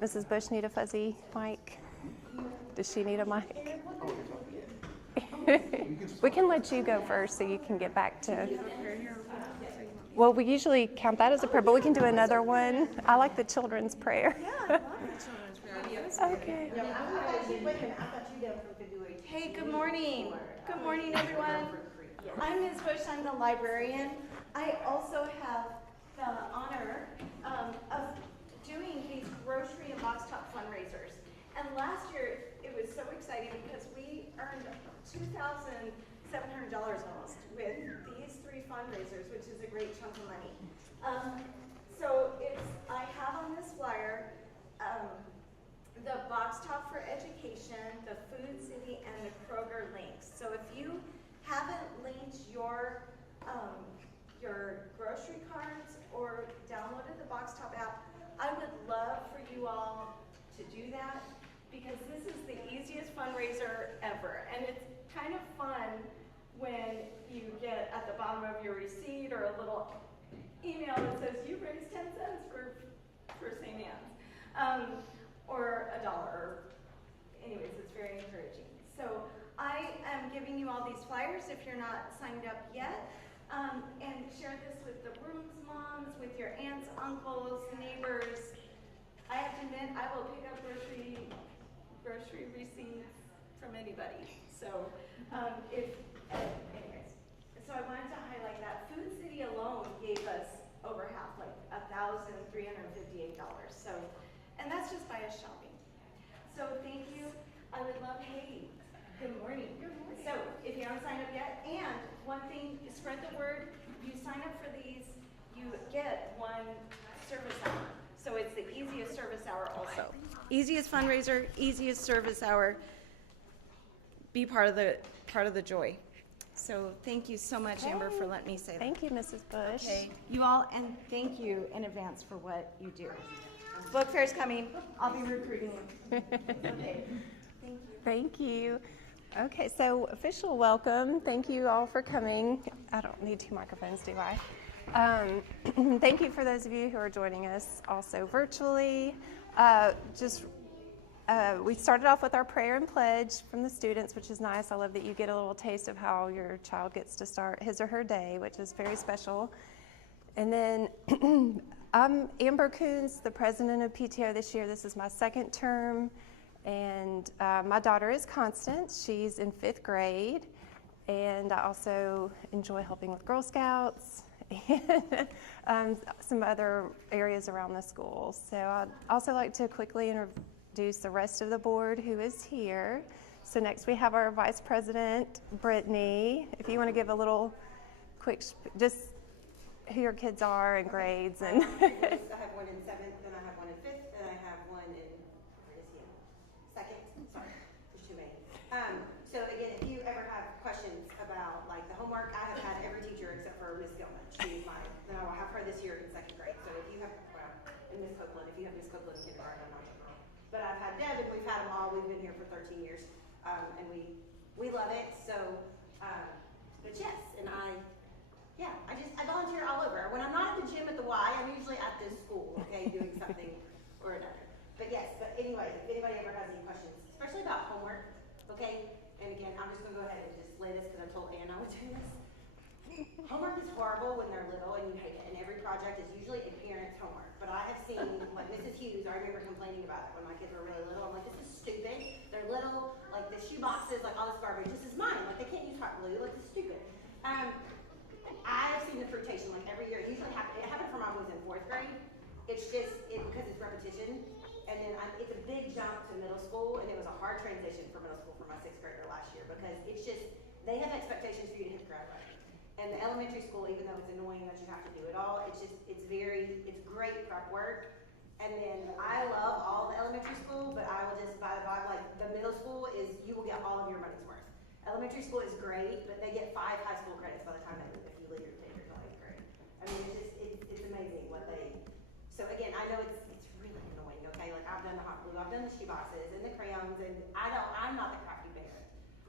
Mrs. Bush need a fuzzy mic? Does she need a mic? We can let you go first so you can get back to... Well, we usually count that as a prayer, but we can do another one. I like the children's prayer. Yeah, I love the children's prayer. Okay. Hey, good morning. Good morning, everyone. I'm Ms. Bush. I'm the librarian. I also have the honor of doing these grocery and box top fundraisers. And last year, it was so exciting because we earned $2,700 almost with these three fundraisers, which is a great chunk of money. So I have on this flyer the box top for education, the Food City, and the Kroger links. So if you haven't linked your grocery cards or downloaded the box top app, I would love for you all to do that because this is the easiest fundraiser ever. And it's kind of fun when you get at the bottom of your receipt or a little email that says you raised 10 cents for St. Anne's. Or $1. Anyways, it's very encouraging. So I am giving you all these flyers if you're not signed up yet. And share this with the room's moms, with your aunts, uncles, neighbors. I have to admit, I will pick up grocery receipts from anybody. So anyways, so I wanted to highlight that. Food City alone gave us over half, like $1,358. So, and that's just by us shopping. So thank you. I would love, hey, good morning. Good morning. So if you haven't signed up yet, and one thing, spread the word. You sign up for these, you get one service hour. So it's the easiest service hour also. Easiest fundraiser, easiest service hour. Be part of the joy. So thank you so much, Amber, for letting me say that. Thank you, Mrs. Bush. Okay, you all, and thank you in advance for what you do. Book fair's coming. I'll be recruiting you. Okay. Thank you. Thank you. Okay, so official welcome. Thank you all for coming. I don't need two microphones, do I? Thank you for those of you who are joining us also virtually. We started off with our prayer and pledge from the students, which is nice. I love that you get a little taste of how your child gets to start his or her day, which is very special. And then I'm Amber Coons, the president of PTO this year. This is my second term. And my daughter is Constance. She's in 5th grade. And I also enjoy helping with Girl Scouts and some other areas around the school. So I'd also like to quickly introduce the rest of the board who is here. So next we have our Vice President, Brittany. If you want to give a little quick, just who your kids are and grades. And I have one in 7th, and I have one in 5th, and I have one in, where is he? 2nd? Sorry, there's too many. So again, if you ever have questions about like the homework, I have had every teacher except for Miss Gilman. She's no, I have her this year in 2nd grade. So if you have, and Miss Copeland, if you have Miss Copeland in kindergarten, I'm not sure. But I've had Deb, and we've had them all. We've been here for 13 years, and we love it. So, but yes, and I volunteer all over. When I'm not at the gym at the Y, I'm usually at this school, okay, doing something or another. But yes, but anyway, if anybody ever has any questions, especially about homework, okay, and again, I'm just going to go ahead and just lay this because I told Ann I would do this. Homework is horrible when they're little and you hate it, and every project is usually a parent's homework. But I have seen, like Mrs. Hughes, I remember complaining about it when my kids were really little. I'm like, this is stupid. They're little, like the shoe boxes, like all this garbage. This is mine. Like they can't use hot glue. Like this is stupid. I've seen the fruitation like every year. It usually it happened for my boys in 4th grade. It's just because it's repetition, and then it's a big jump to middle school, and it was a hard transition for middle school for my 6th grader last year because it's just they have expectations for you to hit the ground running. And the elementary school, even though it's annoying that you have to do it all, it's great prep work. And then I love all the elementary school, but I will just by the by, like the middle school is you will get all of your money's worth. Elementary school is great, but they get 5 high school credits by the time they move if you leave your kids till 8th grade. I mean, it's amazing what they. So again, I know it's really annoying. Okay, like I've done the hot glue, I've done the shoe boxes and the crayons, and I'm not the crafty bear.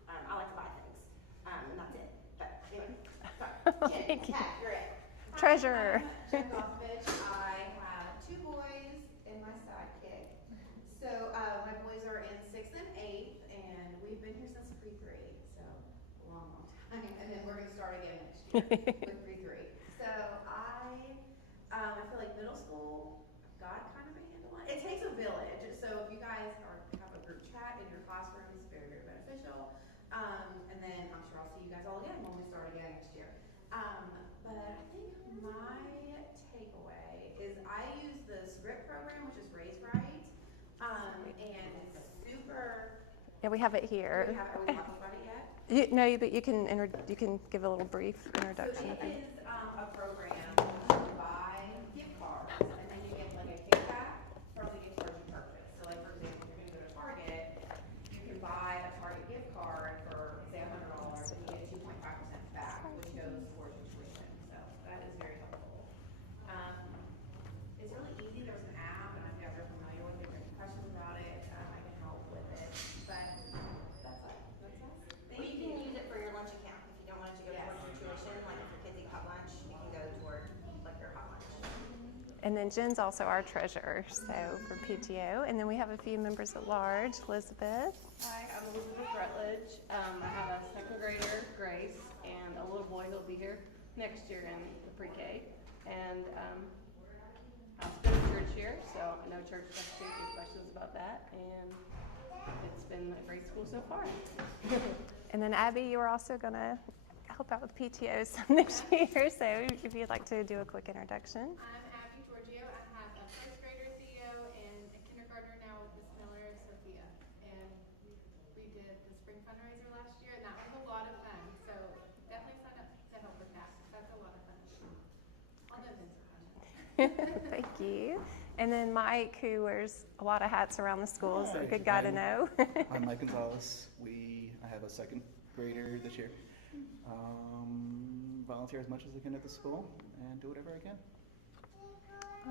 I like to buy things, and that's it. But anyway, sorry. Thank you. You're it. Treasurer. Jen Goffovich. I have 2 boys and my sidekick. year with pre-3. So I feel like middle school got kind of a handle on it. It takes a village. So if you guys have a group chat in your classroom, it's very, very beneficial. And then I'm sure I'll see you guys all again when we start again next year. But I think my takeaway is I use the script program, which is Raise Right, and it's super. Yeah, we have it here. Are we talking about it yet? No, but you can give a little brief introduction. So it is a program where you buy gift cards, and then you get like a kickback from the gift cards you purchase. So like for example, if you're going to go to Target, you can buy a Target gift card for say $100, and you get 2.5% back, which goes towards your tuition. So that is very helpful. It's really easy. There's an app, and if you guys are familiar with it, if you have questions about it, I can help with it. But that's us. Well, you can use it for your lunch account if you don't want it to go towards your tuition. Like if your kids eat hot lunch, you can go toward like your hot lunch. And then Jen's also our treasurer, so for PTO. And then we have a few members at large. Elizabeth. Hi, I'm Elizabeth Rutledge. I have a second grader, Grace, and a little boy who'll be here next year in the pre-K. And I've been to church here, so I know church stuff too. Any questions about that? And it's been a great school so far. And then Abby, you are also going to help out with PTO some next year. So if you'd like to do a quick introduction. I'm Abby Giorgio. I have a first grader, Theo, and a kindergartner now with Miss Miller, Sophia. And we did the spring fundraiser last year, and that was a lot of fun. So definitely sign up to help with that. That's a lot of fun. All those things are fun. Thank you. And then Mike, who wears a lot of hats around the school, is a good guy to know. I'm Mike Gonzalez. I have a second grader this year. Volunteer as much as I can at the school and do whatever I can.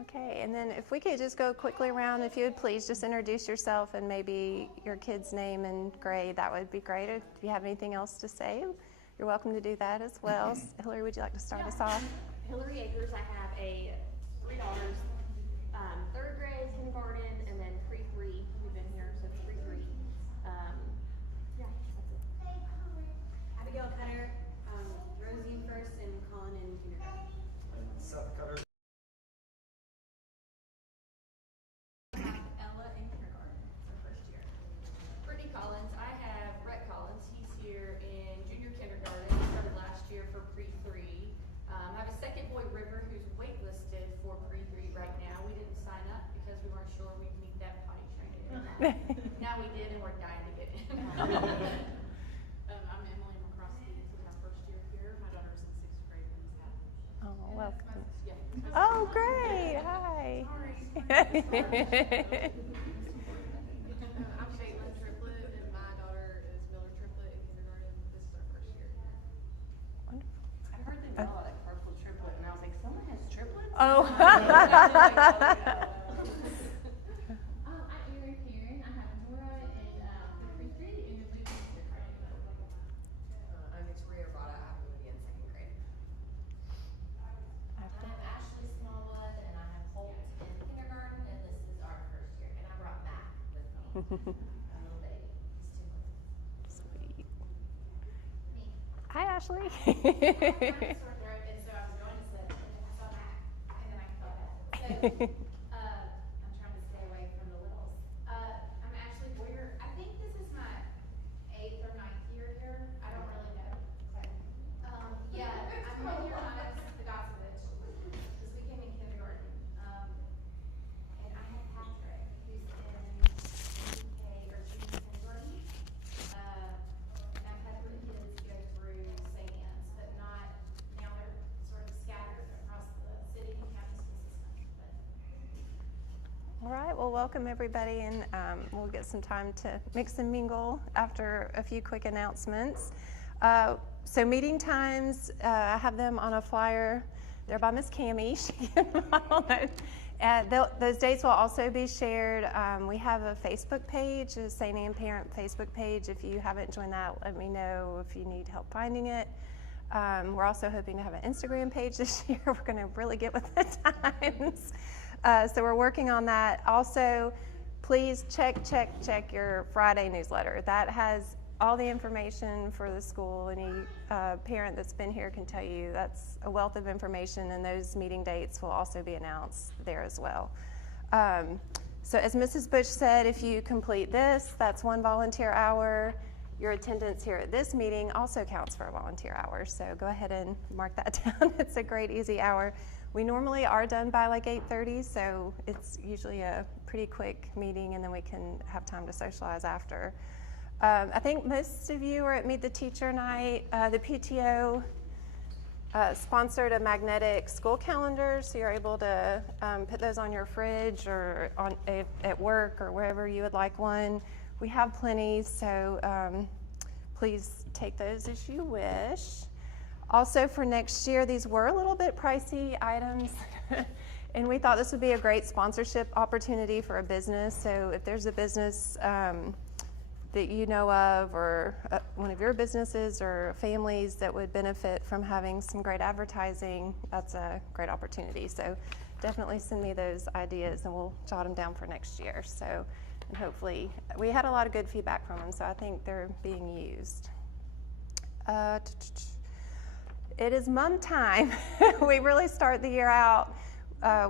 Okay, and then if we could just go quickly around, if you would please just introduce yourself and maybe your kid's name and grade, that would be great. If you have anything else to say, you're welcome to do that as well. Hillary, would you like to start us off? Hillary Akers. I have three daughters, third grade, kindergarten, and then pre-3. We've been here since pre-3. Yeah, that's it. Abigail Cutter, Rosie in first, and Colin in kindergarten. Seth Cutter. Ella in kindergarten, it's her first year. Brittany Collins. I have Rhett Collins. He's here in junior kindergarten. He started last year for pre-3. I have a second boy, River, who's waitlisted for pre-3 right now. We didn't sign up because we weren't sure we'd meet that potty training deadline. Now we did, and we're dying to get in. I'm Emily McCroskey. This is our first year here. My daughter's in 6th grade in this house. Oh, welcome. Yeah. Oh, great. Hi. I'm Caitlin Triplet, and my daughter is Miller Triplet in kindergarten. This is our first year here. Wonderful. I heard them call it a purple triplet, and I was like, someone has triplets? Oh. I'm Erin Karen. I have Nora in pre-3 and Luke in kindergarten. I'm Victoria Rada. I have Olivia in second grade. I'm Ashley Smallwood, and I have Holt in kindergarten, and this is our first year. And I brought Matt with me, a little baby. He's 2 months. Sweet. Hi, Ashley. I have a sore throat, and so I was going to say, I saw Matt, and then I felt bad. So, I'm trying to stay away from the littles. I'm Ashley Boyer. I think this is my 8th or 9th year here. I don't really know. Yeah, I'm right here on the Gossovich, because we came in kindergarten. And I have Patrick, who's in UK or junior kindergarten. And I've had 3 kids go through St. Anne's, but not, now they're sort of scattered across the city and county school system. All right, well, welcome everybody, and we'll get some time to mix and mingle after a few quick announcements. So meeting times, I have them on a flyer. They're by Miss Cammie. She can follow those. Those dates will also be shared. We have a Facebook page, a St. Anne Parent Facebook page. If you haven't joined that, let me know if you need help finding it. We're also hoping to have an Instagram page this year. We're going to really get with the times. So we're working on that. Also, please check your Friday newsletter. That has all the information for the school. Any parent that's been here can tell you that's a wealth of information, and those meeting dates will also be announced there as well. So as Mrs. Bush said, if you complete this, that's 1 volunteer hour. Your attendance here at this meeting also counts for a volunteer hour, so go ahead and mark that down. It's a great, easy hour. We normally are done by like 8:30, so it's usually a pretty quick meeting, and then we can have time to socialize after. I think most of you are at Meet the Teacher night. The PTO sponsored a magnetic school calendar, so you're able to put those on your fridge or at work or wherever you would like one. We have plenty, so please take those as you wish. Also for next year, these were a little bit pricey items, and we thought this would be a great sponsorship opportunity for a business. So if there's a business that you know of, or one of your businesses or families that would benefit from having some great advertising, that's a great opportunity. So definitely send me those ideas, and we'll jot them down for next year. So, and hopefully, we had a lot of good feedback from them, so I think they're being used. It is mom time. We really start the year out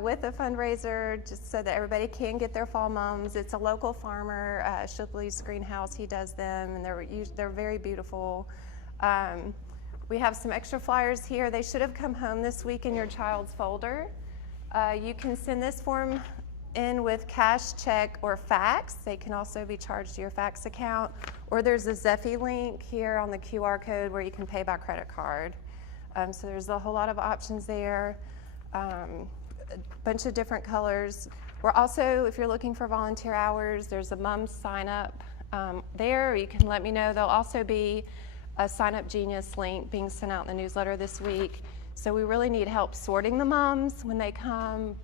with a fundraiser just so that everybody can get their fall mums. It's a local farmer, Shipley's Greenhouse. He does them, and they're very beautiful. We have some extra flyers here. They should have come home this week in your child's folder. You can send this form in with cash, check, or fax. They can also be charged to your fax account. Or there's a Zephy link here on the QR code where you can pay by credit card. So there's a whole lot of options there. A bunch of different colors. We're also, if you're looking for volunteer hours, there's a mom sign up there. You can let me know. There'll also be a Sign Up Genius link being sent out in the newsletter this week. So we really need help sorting the moms when they come.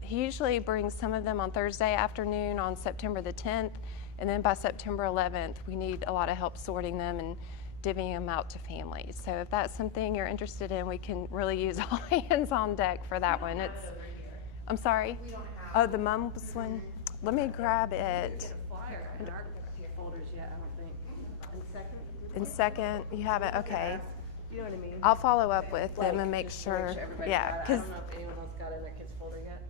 He usually brings some of them on Thursday afternoon on September the 10th, and then by September 11th, we need a lot of help sorting them and divvying them out to families. So if that's something you're interested in, we can really use all hands on deck for that one. It's, I'm sorry? We don't have. Oh, the mom's one? Let me grab it. Get a flyer in our folders yet, I don't think. In second, you have it, okay. You know what I mean? I'll follow up with them and make Just to sure. everybody Yeah, got it. I because, don't know if anyone else got it in their kids' folder yet.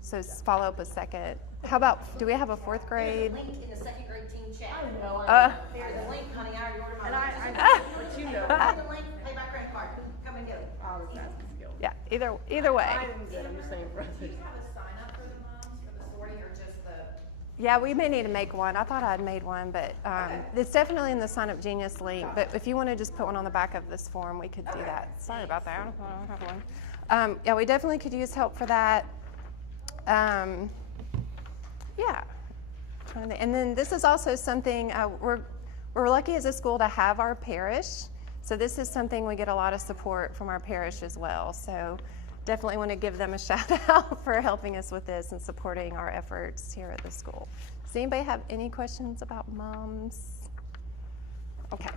so follow up with second. How about, do we have a fourth grade? There's a link in the second grade team chat. There's a link, honey, I already ordered my lunch. But you know. Click the link, pay by credit card, come and get it. I was asking skill. Yeah, either way. I didn't get it, I'm just saying for others. Do you have a sign up for the moms for the sorting or just the? Yeah, we may need to make one. I thought I'd made one, but it's definitely in the Sign Up Genius link. But if you want to just put one on the back of this form, we could do that. Sorry about that. I don't have one. Yeah, we definitely could use help for that. Yeah. And then this is also something, we're lucky as a school to have our parish. So this is something we get a lot of support from our parish as well. So definitely want to give them a shout out for helping us with this and supporting our efforts here at the school. Does anybody have any questions about moms? Okay.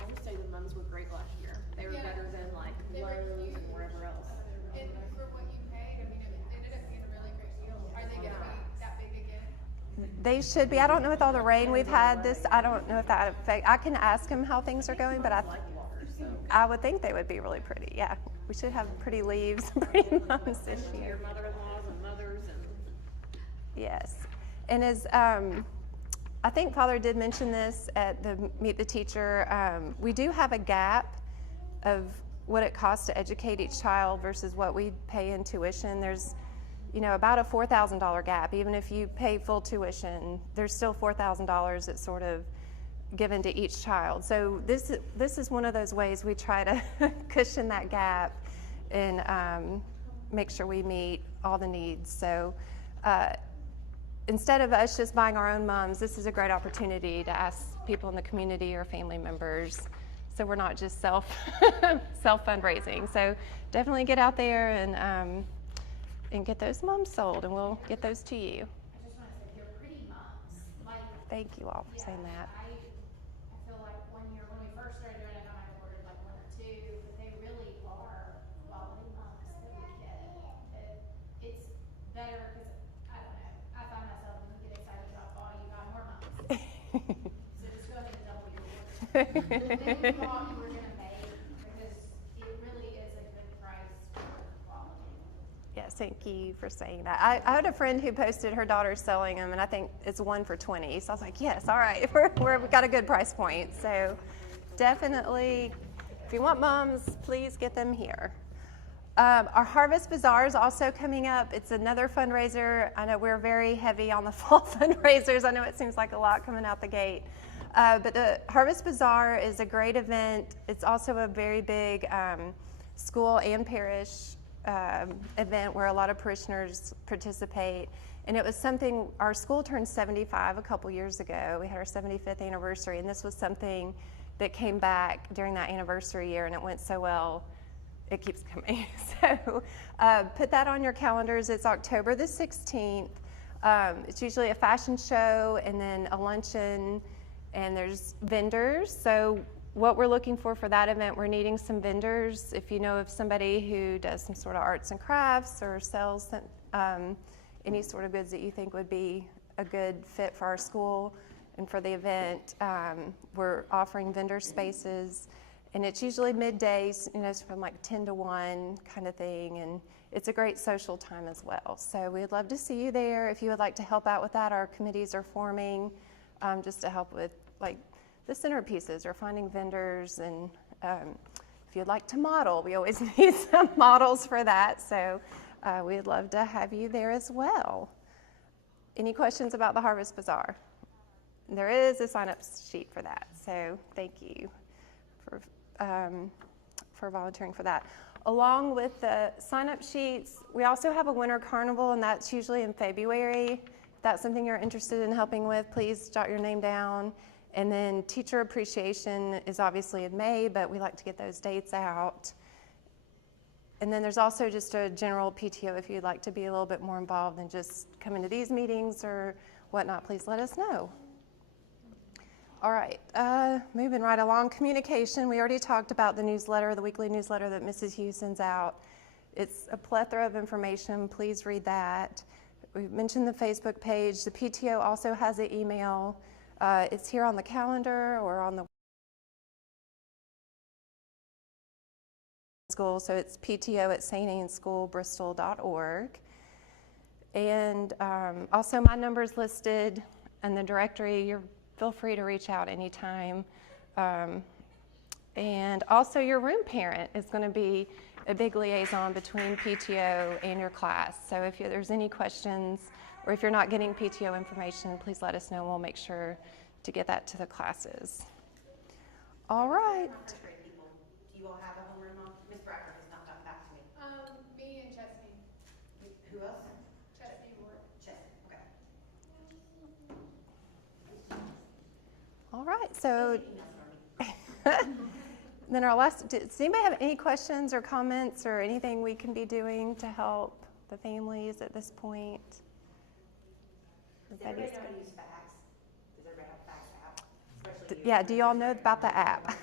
I would say the mums were great last year. They were better than like They were Lowe's huge. and wherever else. And for what you paid, I mean, it ended up being a really great deal. Are they gonna be that big again? They should be. I don't know with all the rain we've had this, I don't know if that affect, I can ask them how things are going, but I would think they would be really pretty. Yeah, we should have pretty leaves, pretty mums this year. Your mother-in-laws and mothers and. Yes, and as I think Father did mention this at the Meet the Teacher, we do have a gap of what it costs to educate each child versus what we pay in tuition. There's, about a $4,000 gap. Even if you pay full tuition, there's still $4,000 that's sort of given to each child. So this is one of those ways we try to cushion that gap and make sure we meet all the needs. So instead of us just buying our own mums, this is a great opportunity to ask people in the community or family members. So we're not just self fundraising. So definitely get out there and get those mums sold, and we'll get those to you. I just want to say they're pretty moms. Like, Thank you all for yeah, saying that. I feel like one year when we first started doing it, I might have ordered like one or two, but they really are quality moms that we get. It's better because I don't know. I find myself when we get excited about fall, you buy more moms. So just go ahead and double your order. Than you thought you were gonna make, because it really is a good price for quality. Yes, thank you for saying that. I had a friend who posted her daughter's selling them, and I think it's 1 for $20. So I was like, yes, all right, we've got a good price point. So definitely, if you want mums, please get them here. Our Harvest Bazaar is also coming up. It's another fundraiser. I know we're very heavy on the fall fundraisers. I know it seems like a lot coming out the gate. But the Harvest Bazaar is a great event. It's also a very big school and parish event where a lot of parishioners participate. And it was something, our school turned 75 a couple years ago. We had our 75th anniversary, and this was something that came back during that anniversary year, and it went so well, it keeps coming. So put that on your calendars. It's October the 16th. It's usually a fashion show and then a luncheon, and there's vendors. So what we're looking for that event, we're needing some vendors. If you know of somebody who does some sort of arts and crafts or sells any sort of goods that you think would be a good fit for our school and for the event, we're offering vendor spaces. And it's usually middays, it's from like 10 to 1 kind of thing. And it's a great social time as well. So we'd love to see you there. If you would like to help out with that, our committees are forming just to help with like the centerpieces or finding vendors. And if you'd like to model, we always need some models for that. So we'd love to have you there as well. Any questions about the Harvest Bazaar? There is a sign-up sheet for that. So thank you for volunteering for that. Along with the sign-up sheets, we also have a winter carnival, and that's usually in February. If that's something you're interested in helping with, please jot your name down. And then teacher appreciation is obviously in May, but we like to get those dates out. And then there's also just a general PTO if you'd like to be a little bit more involved than just coming to these meetings or whatnot, please let us know. All right, moving right along, communication. We already talked about the newsletter, the weekly newsletter that Mrs. Hughes sends out. It's a plethora of information. Please read that. We mentioned the Facebook page. The PTO also has an email. It's here on the calendar or on the school. So it's pto@staneschoolbristol.org. And also my number's listed in the directory. Feel free to reach out anytime. And also your room parent is going to be a big liaison between PTO and your class. So if there's any questions or if you're not getting PTO information, please let us know. We'll make sure to get that to the classes. All right. Do you all have a homeroom mom? Ms. Bradford has not gotten back to me. Me and Chesney. Who else? Chesney Ward. Chesney, okay. All right, so then our last, does anybody have any questions or comments or anything we can be doing to help the families at this point? Does everybody know how to use fax? Does everybody have a fax app? Especially Yeah, do y'all know about the app?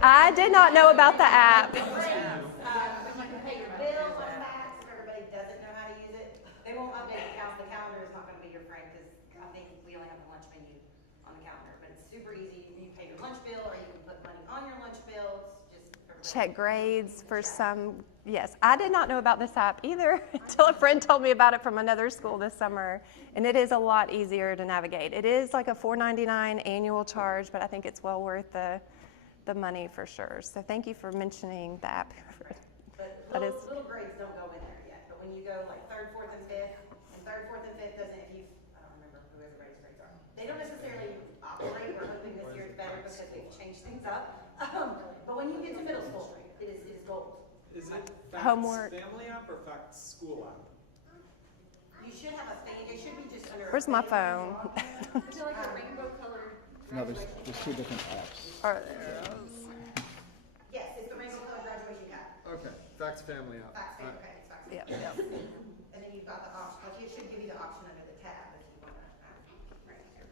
I did not know about the app. You can pay your bills on fax if everybody doesn't know how to use it. They won't update the calendar. The calendar is not going to be your friend because I think we only have the lunch menu on the calendar. But it's super easy. You pay your lunch bill or you can put money on your lunch bill. Just Check grades for some, yes. I did not know about this app either until a friend told me about it from another school this summer. And it is a lot easier to navigate. It is like a $4.99 annual charge, but I think it's well worth the money for sure. So thank you for mentioning the app. But little grades don't go in there yet. But when you go like 3rd, 4th, and 5th, and 3rd, 4th, and 5th doesn't, I don't remember who everybody's grades are. They don't necessarily operate. We're hoping this year it's better because we've changed things up. But when you get to middle school, it is gold. Is it Facts Homework. Family app or Facts School app? You should have a thing. It should be just under. Where's my phone? Is it like a rainbow colored? No, there's 2 different apps. Are there? Yes, it's the Rainbow Color Graduation Cap. Okay, Facts Family app. Fax family, okay, it's fax family. Yep. And then you've got the option, like it should give you the option under the tab if you want to. Right here.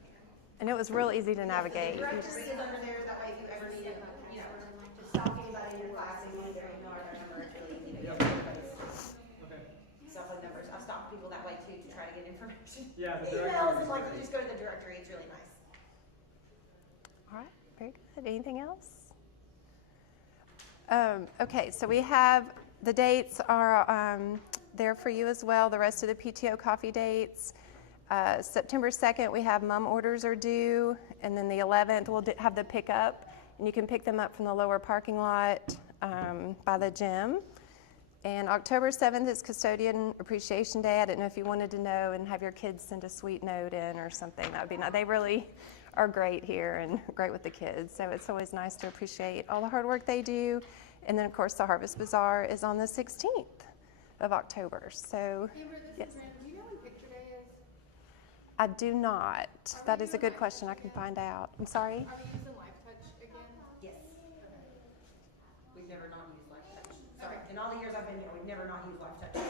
And it was real easy to navigate. The directory is under there, that way if you ever need it, to stop anybody in your class and you need their email or their number, it's really easy to get everybody's Okay. cell phone numbers. I've stopped people that way too to try to get information. Yeah, the Emails and like you just go to the directory, it's really nice. Very good. Anything else? Okay, so we have the dates are there for you as well. The rest of the PTO coffee dates. September 2nd, we have mom orders are due, and then the 11th we'll have the pickup, and you can pick them up from the lower parking lot by the gym. And October 7th is Custodian Appreciation Day. I didn't know if you wanted to know and have your kids send a sweet note in or something. That would be nice. They really are great here and great with the kids. So it's always nice to appreciate all the hard work they do. And then, of course, the Harvest Bazaar is on the 16th of October. So, Amber, this yes. is Rand. Do you know when Picture Day is? I do not. That is a good question. I can find out. I'm sorry? Are we using Life Touch again? Yes. We've never not used Life Touch. Sorry, in all the years I've been here, we've never not used Life Touch.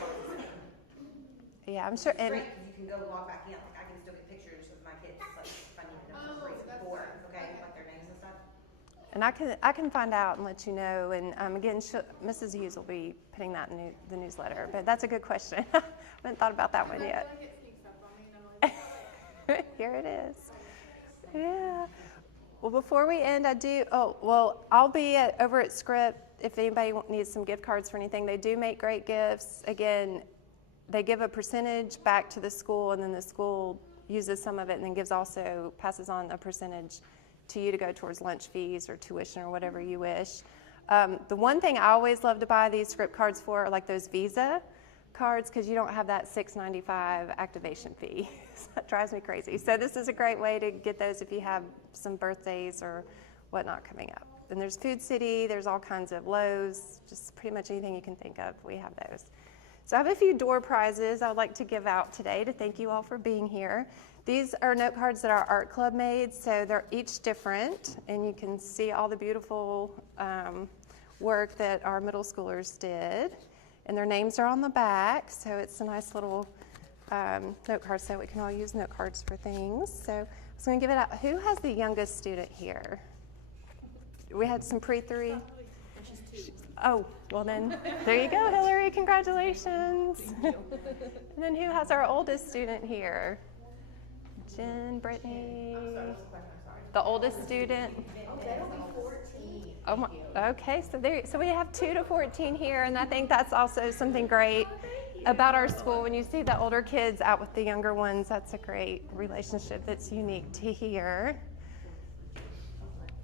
Yeah, I'm sure. It's And great because you can go log back in. Like I can still get pictures with my kids, like if I need to know for free before, okay, like their names and stuff. And I can find out and let you know. And again, Mrs. Hughes will be putting that in the newsletter. But that's a good question. I haven't thought about that one yet. I feel like it sneaks up on me and I'm like, Here it is. Yeah. Well, before we end, I'll be over at Script if anybody needs some gift cards for anything. They do make great gifts. Again, they give a percentage back to the school, and then the school uses some of it and then passes on a percentage to you to go towards lunch fees or tuition or whatever you wish. The one thing I always love to buy these Script cards for are like those Visa cards, because you don't have that $6.95 activation fee. That drives me crazy. So this is a great way to get those if you have some birthdays or whatnot coming up. And there's Food City, there's all kinds of Lowe's, just pretty much anything you can think of, we have those. So I have a few door prizes I would like to give out today to thank you all for being here. These are note cards that our art club made, so they're each different, and you can see all the beautiful work that our middle schoolers did. And their names are on the back, so it's a nice little note card, so we can all use note cards for things. So I was going to give it out. Who has the youngest student here? We had some pre-3. Oh, well then, there you go, Hillary. Congratulations. And then who has our oldest student here? Jen, Brittany. The oldest student. Oh, that'll be 14. Oh my, okay, so we have 2 to 14 here, and I think that's also something great about our school. When you see the older kids out with the younger ones, that's a great relationship that's unique to here.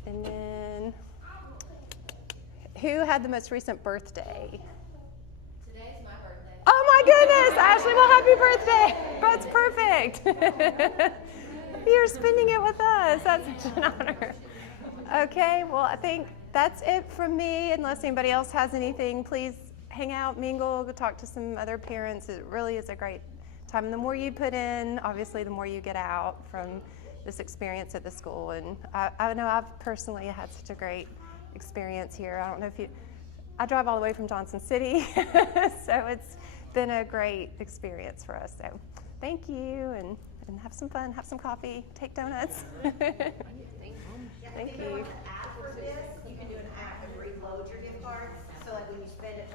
And then, who had the most recent birthday? Today's my birthday. Oh my goodness, Ashley, well, happy birthday. That's perfect. You're spending it with us. That's such an honor. Okay, well, I think that's it from me. Unless anybody else has anything, please hang out, mingle, go talk to some other parents. It really is a great time. And the more you put in, obviously, the more you get out from this experience at the school. And I know I've personally had such a great experience here. I don't know if I drive all the way from Johnson City, so it's been a great experience for us. So thank you, and have some fun, have some coffee, take donuts. Thank you. App for this, you can do an app and reload your gift cards. So like when you spend it.